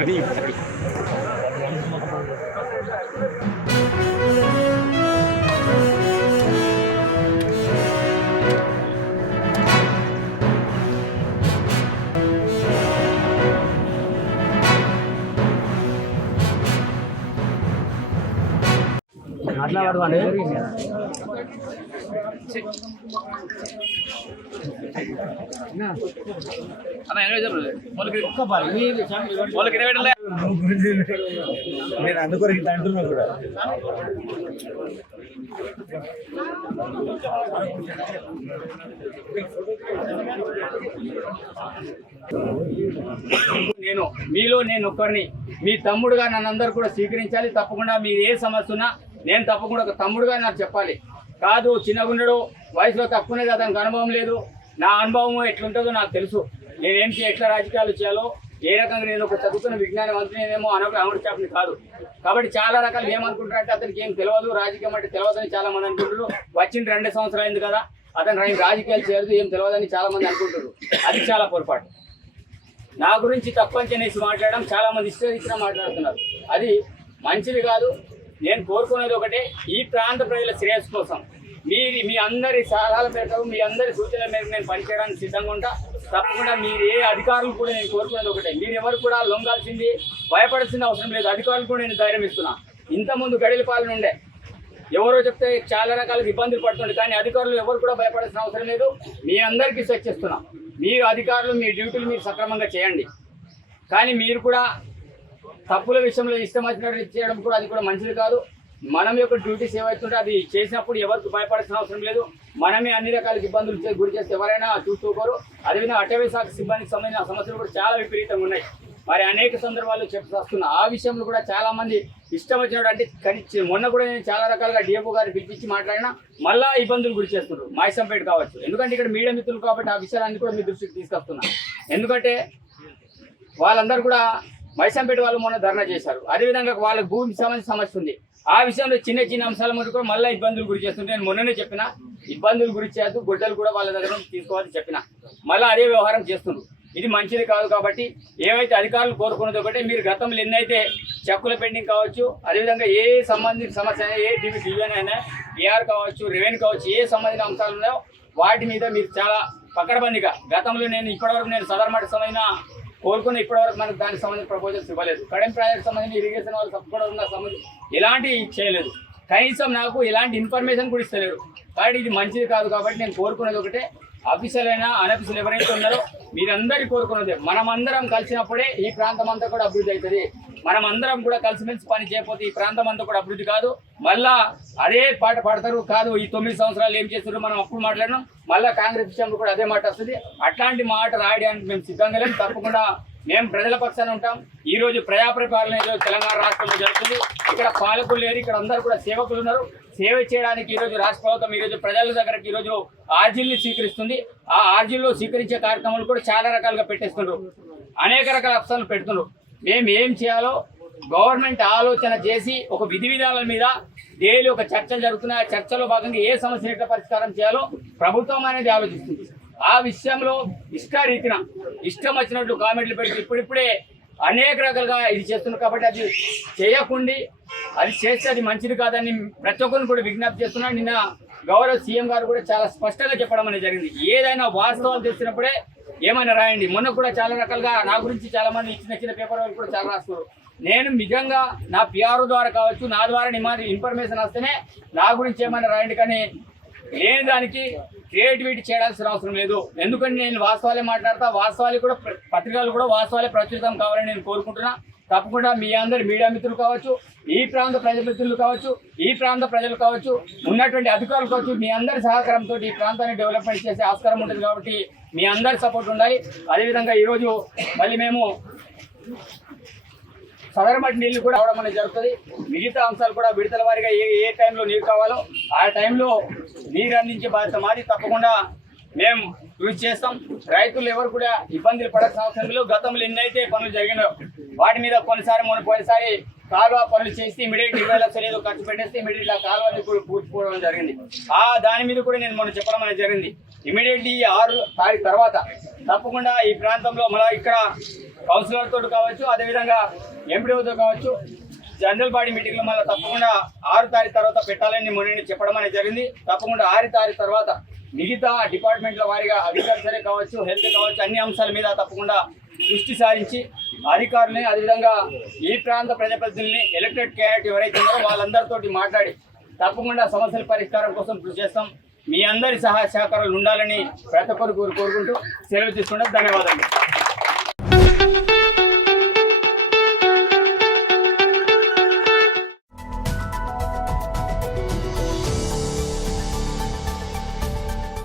అట్లా పడవాలి. నేను అందుకొరకు ఇట్లా అంటున్నా కూడా. నేను ఒక్కరిని మీ తమ్ముడుగా నన్ను అందరూ కూడా స్వీకరించాలి. తప్పకుండా మీరు ఏ సమస్య ఉన్నా నేను తప్పకుండా ఒక తమ్ముడుగా నాకు చెప్పాలి. కాదు చిన్నగుండడు వయసులో తక్కువనేది అతనికి అనుభవం లేదు. నా అనుభవం ఎట్లుంటుందో నాకు తెలుసు. నేనేం ఎట్లా రాజకీయాలు చేయాలో ఏ రకంగా నేను ఒక చదువుతున్న విజ్ఞానవంతునేమో అమరు చాపని కాదు. కాబట్టి చాలా రకాలు ఏమనుకుంటారంటే అతనికి ఏం తెలియదు, రాజకీయం అంటే తెలియదని చాలా మంది అనుకుంటారు. వచ్చిన 2 సంవత్సరాలు అయింది కదా అతను రాజకీయాలు చేయదు, ఏం తెలియదని చాలా మంది అనుకుంటారు. అది చాలా పొరపాటు. నా గురించి తక్కువ అంచనేసి మాట్లాడడం చాలా మంది ఇష్టం మాట్లాడుతున్నారు. అది మంచిది కాదు. నేను కోరుకునేది ఒకటే, ఈ ప్రాంత ప్రజల శ్రేయస్సు కోసం మీ అందరి సలహాల మేరకు మీ అందరి సూచనల మేరకు నేను పనిచేయడానికి సిద్ధంగా ఉంటా. తప్పకుండా మీరు ఏ అధికారులు కూడా నేను కోరుకునేది ఒకటే, మీరు ఎవరు కూడా లొంగాల్సింది భయపడాల్సిన అవసరం లేదు. అధికారులు కూడా నేను ధైర్యం ఇస్తున్నా. ఇంతకుముందు గడిల పాలన ఉండే ఎవరో చెప్తే చాలా రకాల ఇబ్బందులు పడుతుండే, కానీ అధికారులు ఎవరు కూడా భయపడాల్సిన అవసరం లేదు. మీ అందరికీ సూచిస్తున్నా, మీరు అధికారులు మీ డ్యూటీలు మీరు సక్రమంగా చేయండి. కానీ మీరు కూడా తప్పుల విషయంలో ఇష్టం వచ్చినట్టు చేయడం కూడా అది కూడా మంచిది కాదు. మనం యొక్క డ్యూటీస్ ఏవైతుంటే అది చేసినప్పుడు ఎవరికి భయపడాల్సిన అవసరం లేదు. మనమే అన్ని రకాల ఇబ్బందులు గురి చేస్తే ఎవరైనా చూసుకోరు. అదేవిధంగా అటవీ శాఖ సిబ్బందికి సంబంధించిన సమస్యలు కూడా చాలా విపరీతంగా ఉన్నాయి. మరి అనేక సందర్భాల్లో వస్తున్నా ఆ విషయంలో కూడా చాలా మంది ఇష్టం వచ్చినట్టు అంటే కానీ మొన్న కూడా నేను చాలా రకాలుగా డిఎఫ్ఓ గారిని పిలిపించి మాట్లాడినా మళ్ళా ఇబ్బందులు గురి చేస్తున్నారు. మైసంపేట కావచ్చు, ఎందుకంటే ఇక్కడ మీడియా మిత్రులు కాబట్టి ఆ విషయాలన్నీ కూడా మీ దృష్టికి తీసుకొస్తున్నా. ఎందుకంటే వాళ్ళందరూ కూడా మైసంపేట వాళ్ళు మొన్న ధర్నా చేశారు. అదేవిధంగా వాళ్ళకి భూమి సంబంధించిన సమస్య ఉంది. ఆ విషయంలో చిన్న చిన్న అంశాల ముందు కూడా మళ్ళీ ఇబ్బందులు గురి చేస్తుంటే నేను మొన్ననే చెప్పిన ఇబ్బందులు గురి చేయద్దు, గొడ్డలు కూడా వాళ్ళ దగ్గర తీసుకోవాలని చెప్పిన. మళ్ళీ అదే వ్యవహారం చేస్తున్నారు. ఇది మంచిది కాదు. కాబట్టి ఏవైతే అధికారులు కోరుకున్నది ఒకటే, మీరు గతంలో ఎన్నైతే చెక్కుల పెండింగ్ కావచ్చు, అదేవిధంగా ఏ సంబంధించిన సమస్య అయినా, ఏ డివిజన్ అయినా, ఏఆర్ కావచ్చు, రెవెన్యూ కావచ్చు, ఏ సంబంధించిన అంశాలు ఉన్నాయో వాటి మీద మీరు చాలా పకడ్బందీగా, గతంలో నేను ఇప్పటివరకు నేను సదర్మటి సమయంలో కోరుకుని ఇప్పటివరకు మనకు దానికి సంబంధించిన ప్రపోజల్స్ ఇవ్వలేదు. కడెం ప్రాజెక్ట్ సంబంధించి ఇరిగేషన్ వాళ్ళు తప్పకుండా సంబంధించి ఎలాంటి చేయలేదు. కనీసం నాకు ఎలాంటి ఇన్ఫర్మేషన్ కూడా ఇస్తలేరు. కాబట్టి ఇది మంచిది కాదు. కాబట్టి నేను కోరుకునేది ఒకటే, ఆఫీసర్ అయినా అనఫీసులు ఎవరైతే ఉన్నారో మీరందరి కోరుకున్నదే, మనమందరం కలిసినప్పుడే ఈ ప్రాంతం అంతా కూడా అభివృద్ధి అవుతుంది. మనం అందరం కూడా కలిసిమెలిసి పని చేయకపోతే ఈ ప్రాంతం అంతా కూడా అభివృద్ధి కాదు. మళ్ళా అదే పాట పాడతారు. కాదు ఈ 9 సంవత్సరాలు ఏం చేస్తున్నారు మనం అప్పుడు మాట్లాడినాం, మళ్ళీ కాంగ్రెస్ విషయంలో కూడా అదే మాట వస్తుంది. అట్లాంటి మాట రాయడానికి మేము సిద్ధంగా లేము. తప్పకుండా మేము ప్రజల పక్షాన ఉంటాం. ఈ రోజు ప్రజాపరిపాలన ఈరోజు తెలంగాణ రాష్ట్రంలో జరుగుతుంది. ఇక్కడ పాలకులు లేరు, ఇక్కడ అందరూ కూడా సేవకులు ఉన్నారు. సేవ చేయడానికి ఈరోజు రాష్ట్ర ప్రభుత్వం ఈరోజు ప్రజల దగ్గరకు ఈరోజు ఆర్జీల్ని స్వీకరిస్తుంది. ఆ ఆర్జీల్లో స్వీకరించే కార్యక్రమాలు కూడా చాలా రకాలుగా పెట్టేస్తున్నారు. అనేక రకాల అంశాలు పెడుతున్నారు. మేము ఏం చేయాలో గవర్నమెంట్ ఆలోచన చేసి ఒక విధి విధానాల మీద డైలీ ఒక చర్చలు జరుగుతున్నాయి. ఆ చర్చలో భాగంగా ఏ సమస్యను ఎట్లా పరిష్కారం చేయాలో ప్రభుత్వం అనేది ఆలోచిస్తుంది. ఆ విషయంలో ఇష్టారీతిన ఇష్టం వచ్చినట్లు కామెంట్లు పెట్టి ఇప్పుడిప్పుడే అనేక రకాలుగా ఇది చేస్తున్నారు. కాబట్టి అది చేయకుండా అది చేస్తే అది మంచిది కాదని ప్రతి ఒక్కరిని కూడా విజ్ఞప్తి చేస్తున్నారు. నిన్న గౌరవ సీఎం గారు కూడా చాలా స్పష్టంగా చెప్పడం అనేది జరిగింది. ఏదైనా వాస్తవాలు తెలిసినప్పుడే ఏమైనా రాయండి. మొన్న కూడా చాలా రకాలుగా నా గురించి చాలా మంది చిన్న పేపర్ వాళ్ళు కూడా చాలా రాస్తున్నారు. నేను నిజంగా నా పిఆర్ఓ ద్వారా కావచ్చు, నా ద్వారా ఇన్ఫర్మేషన్ వస్తేనే నా గురించి ఏమైనా రాయండి. కానీ లేని దానికి క్రియేటివిటీ చేయాల్సిన అవసరం లేదు. ఎందుకంటే నేను వాస్తవాలే మాట్లాడతా. వాస్తవాలు కూడా పత్రికలు కూడా వాస్తవాలే ప్రచురితం కావాలని నేను కోరుకుంటున్నా. తప్పకుండా మీ అందరి మీడియా మిత్రులు కావచ్చు, ఈ ప్రాంత ప్రజాప్రతినిధులు కావచ్చు, ఈ ప్రాంత ప్రజలు కావచ్చు, ఉన్నటువంటి అధికారులు కావచ్చు, మీ అందరి సహకారంతో ఈ ప్రాంతాన్ని డెవలప్మెంట్ చేసే ఆస్కారం ఉంటుంది. కాబట్టి మీ అందరి సపోర్ట్ ఉండాలి. అదేవిధంగా ఈరోజు మళ్ళీ మేము సదరమట్టి నీళ్లు కూడా అవడం అనేది జరుగుతుంది. మిగతా అంశాలు కూడా విడతల వారిగా ఏ టైంలో నీరు కావాలో ఆ టైంలో నీరు అందించే బాధ్యత మాది. తప్పకుండా మేము కృషి చేస్తాం. రైతులు ఎవరు కూడా ఇబ్బందులు పడాల్సిన అవసరం లేదు. గతంలో ఎన్నైతే పనులు జరిగినాయో వాటి మీద పోయినసారి కాలువ పనులు చేసి ఇమీడియట్ 20 లక్షలు ఏదో ఖర్చు పెట్టేస్తే ఇమీడియట్ ఆ కాలువని కూడా పూర్తిపోవడం జరిగింది. దాని మీద కూడా నేను మొన్న చెప్పడం అనేది జరిగింది. ఇమీడియట్లీ 6 తారీఖు తర్వాత తప్పకుండా ఈ ప్రాంతంలో మన ఇక్కడ కౌన్సిలర్ తోటి కావచ్చు, అదేవిధంగా ఎంపీడీఓతో కావచ్చు, జనరల్ బాడీ మీటింగ్లో మళ్ళీ తప్పకుండా 6 తారీఖు తర్వాత పెట్టాలని మొన్న చెప్పడం అనేది జరిగింది. తప్పకుండా 6 తారీఖు తర్వాత మిగతా డిపార్ట్మెంట్ల వారీగా అగ్రికల్చరే కావచ్చు, హెల్త్ కావచ్చు, అన్ని అంశాల మీద తప్పకుండా దృష్టి సారించి అధికారులని, అదేవిధంగా ఈ ప్రాంత ప్రజాప్రతినిధుల్ని, ఎలక్టెడ్ క్యాండిడేట్ ఎవరైతే ఉన్నారో వాళ్ళందరితోటి మాట్లాడి తప్పకుండా సమస్యల పరిష్కారం కోసం కృషి చేస్తాం. మీ అందరి సహాయ సహకారాలు ఉండాలని ప్రతి ఒక్కరు కోరుకుంటూ సెలవు తీసుకుంటే ధన్యవాదాలు.